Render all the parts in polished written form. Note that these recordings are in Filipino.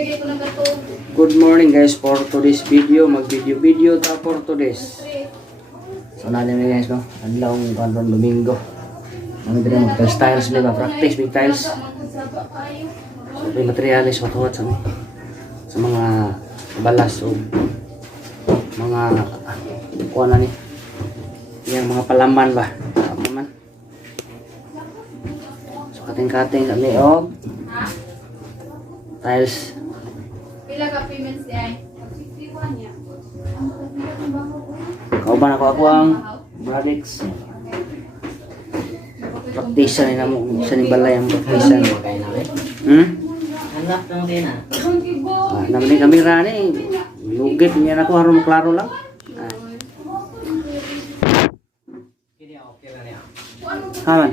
Good morning guys, for today's video, mag-video ta for today's. So natin guys no, adlawng karon Domingo. Ano dire mag-tiles ba, practice big tiles. So may materials matuwat sa mga balas o mga kuha na ni yung mga palaman ba. Palaman. So kating-kating kami og tiles. Pila ka payments di ay? 61 ya. Kauban ako ang brackets. Praktisan ni namo sa ni balay ang praktisan. Anak nang din ah. Naman ni kamera ni lugit niya nako aron klaro lang. Kini okay na niya. Haman.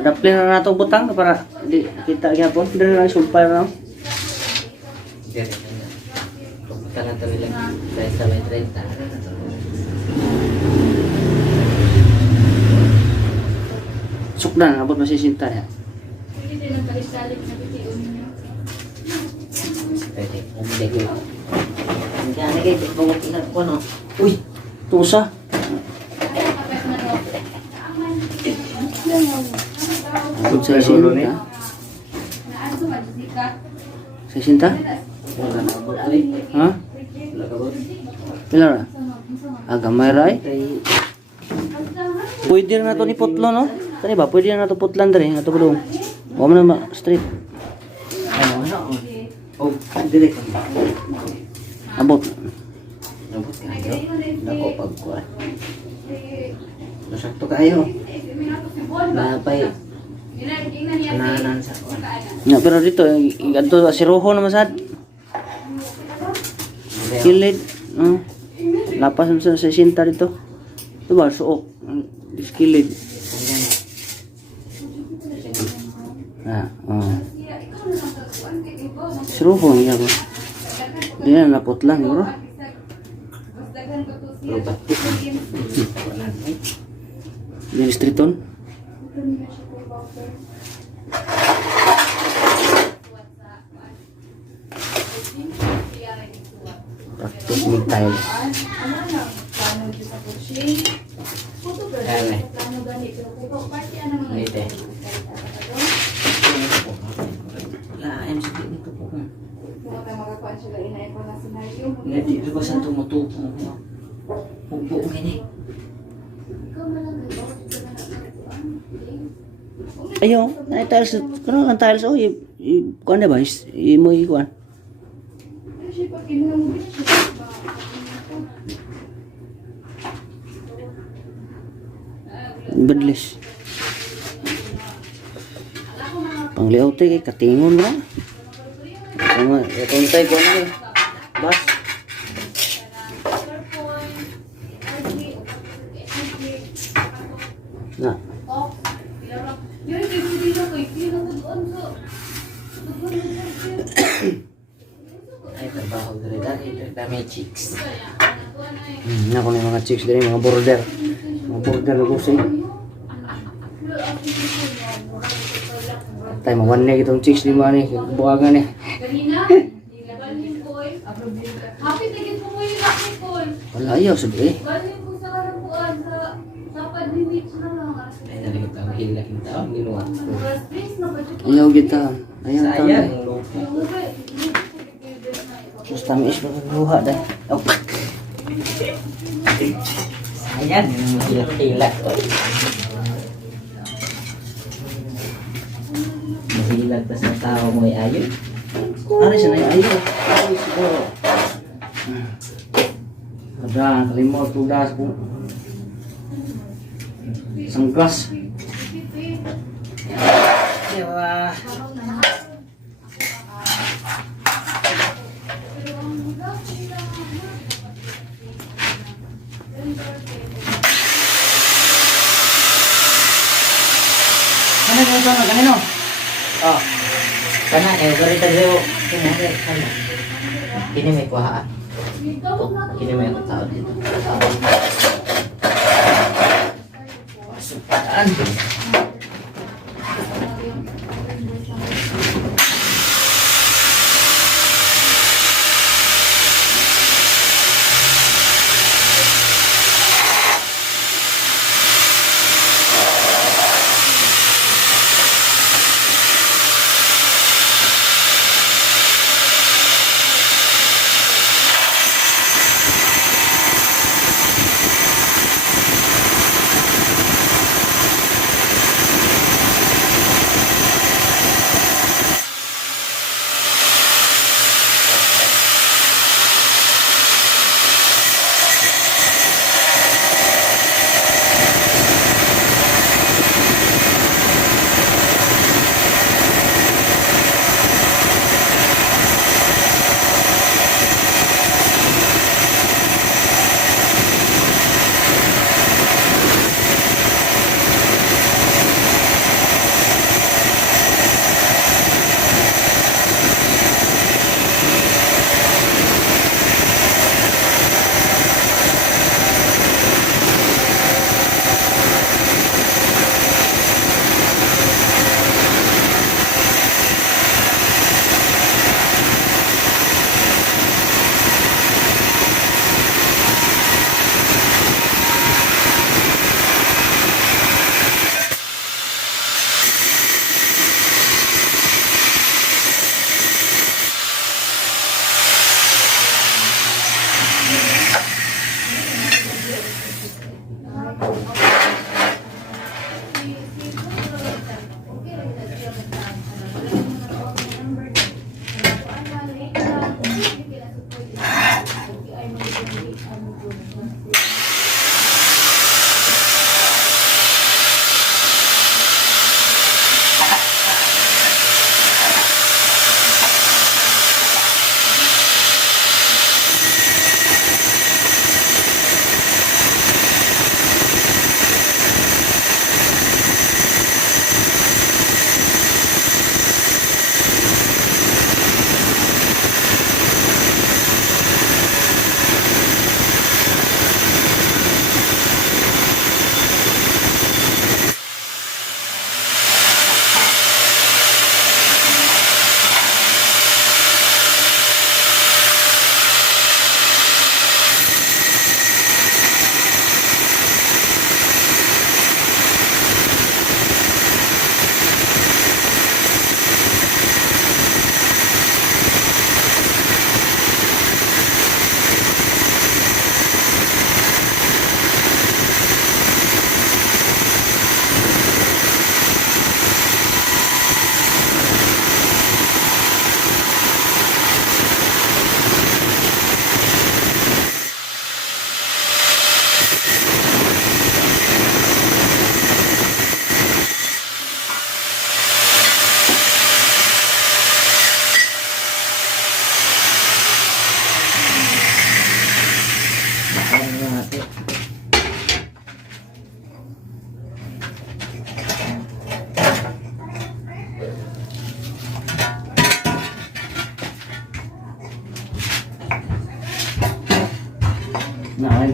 Ada plan na nato butang para di kita gyapon dire lang sumpay na. Dire na. Kung na tayo lang dahil sa may 30. Sukdan abot masisinta ya. Pwede din ang palisalit na video ninyo. Pwede. Hindi ko. Hindi na kayo bungot na ko no. Uy, tusa. Ay, kapit na no. Abot sa sinta. Naan to ka? Sa sinta? Wala na abot ali. Ha? Wala ka abot. Pila ra? Agamay ra ay. Pwede na to ni putlo no? Kani ba pwede na to putlan dere ato bulong. Wa man na straight. Ano? Oh, dire. Abot. Abot kayo. Dako pagkuan. Nasakto kayo. Napay nanan sa kuan. Ya pero dito adto si Roho naman sad. Kilid. Lapas sa sinta dito. Ito ba suok. Diskilid. Si Roho niya ba? Di na napot lang bro. Di distriton. Practice with tiles. Kaya Ngiti. Lain sedikit nito po. Ngiti ko sa tumutupo mo. Upo ngini. Ayo, na tiles. Kano ang tiles oh, kuan na ba? Mo ikuan. Bedlis. Pangliaw te kay katingon ra. Tama, tuntay ko na. Bas. Na. Ay trabaho diri dami chicks. Nako ni mga chicks diri mga border. Mga border na gusto. Tay mawan na itong chicks di man ni buangan ni. Happy na gid mo yung happy call. Wala ayaw sabi. Galing ko sa karapuan sa Padrinich na lang. Ay nalikot ang hilak ng taon ginawa. Please na ba Ayaw kita. Ayaw ta. Sayang lupa. Sus tamis pa luha dai. Oh. Sayang hilak. Mahilag pa sa tao mo ay ayun. Ano siya na ayaw. Ay siguro. Ada kalimot tudas po. Sangkas. Diba? Kanino? Oh. Kana berita dulu. Ini may kuhaan. Ini may tao dito. Pasukan.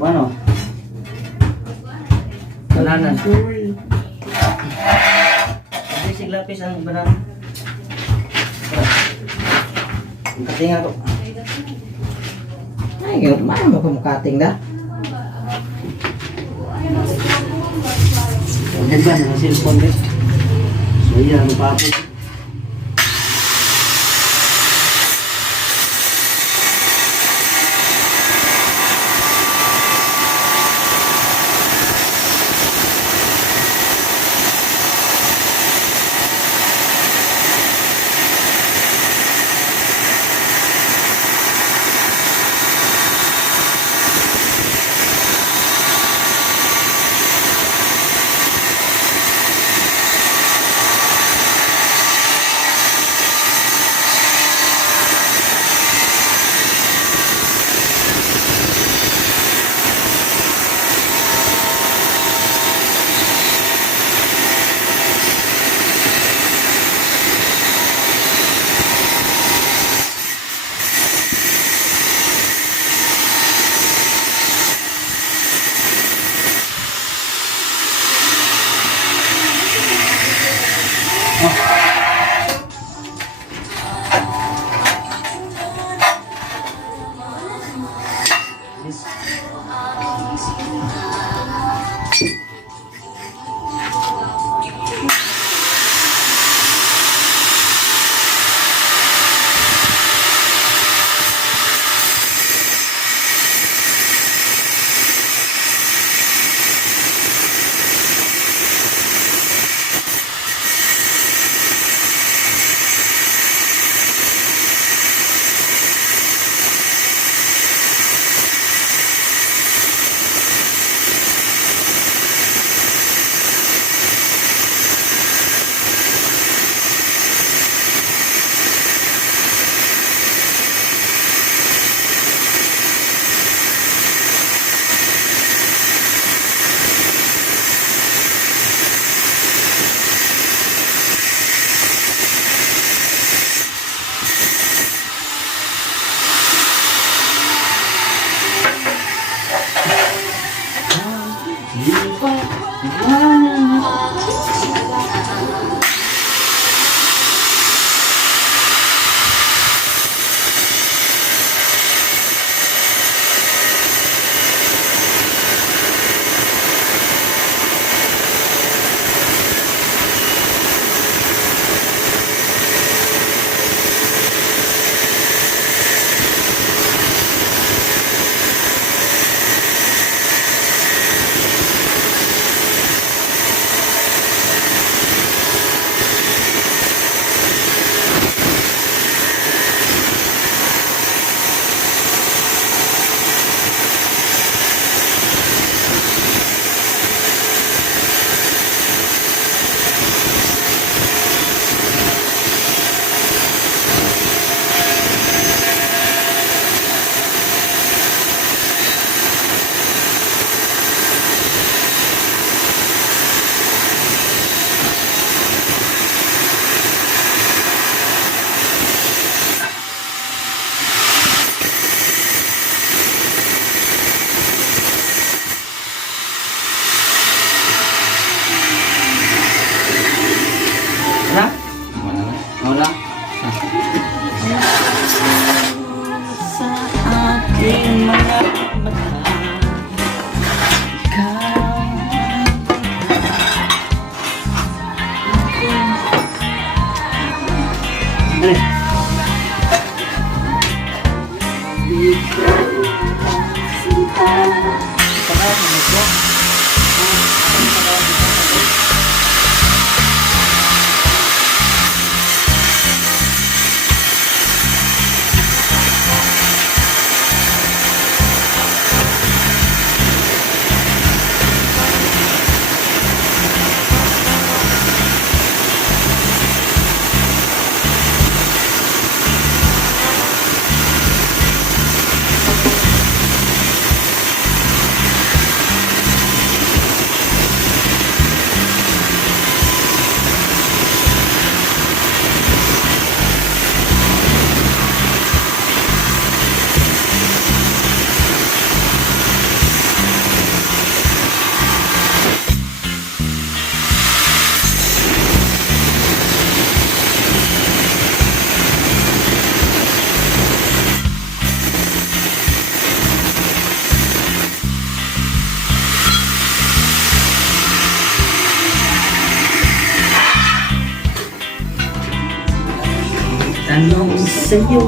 ano? Kalanan. Basic lapis ang banana. Katinga ko. Ay, gano'n mo kumukating na. Yan ba, mga cellphone din. So yan, ano pa po. sa'yo.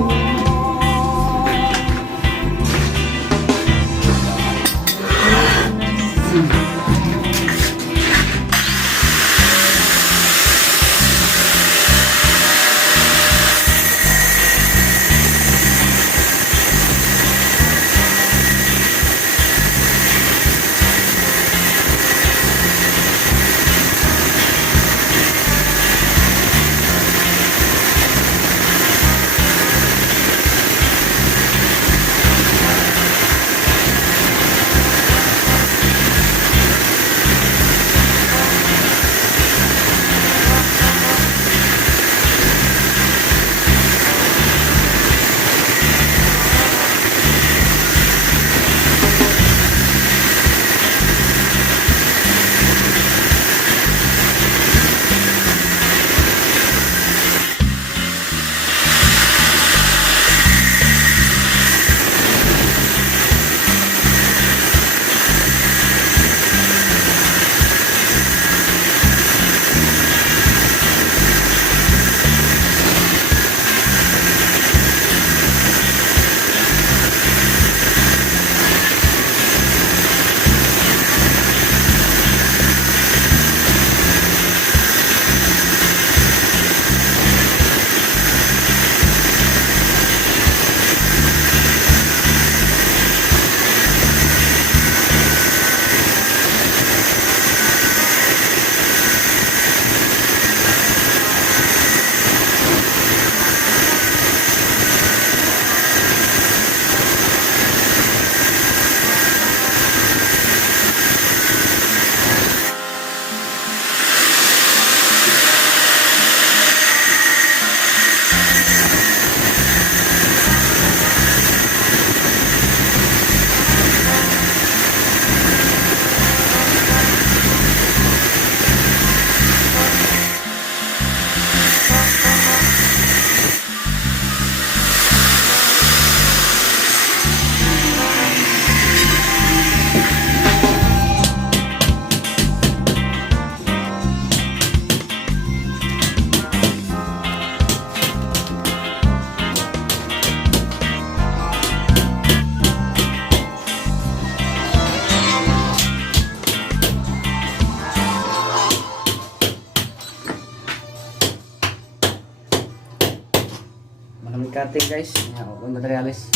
Maraming cutting guys. Yung materialis.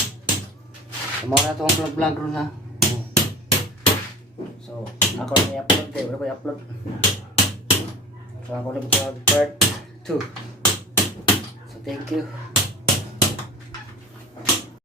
Sumaw na ito ang vlog ron ha. So, ako na i-upload kayo. Wala ko i-upload. So, ako na i-upload part 2. So, thank you.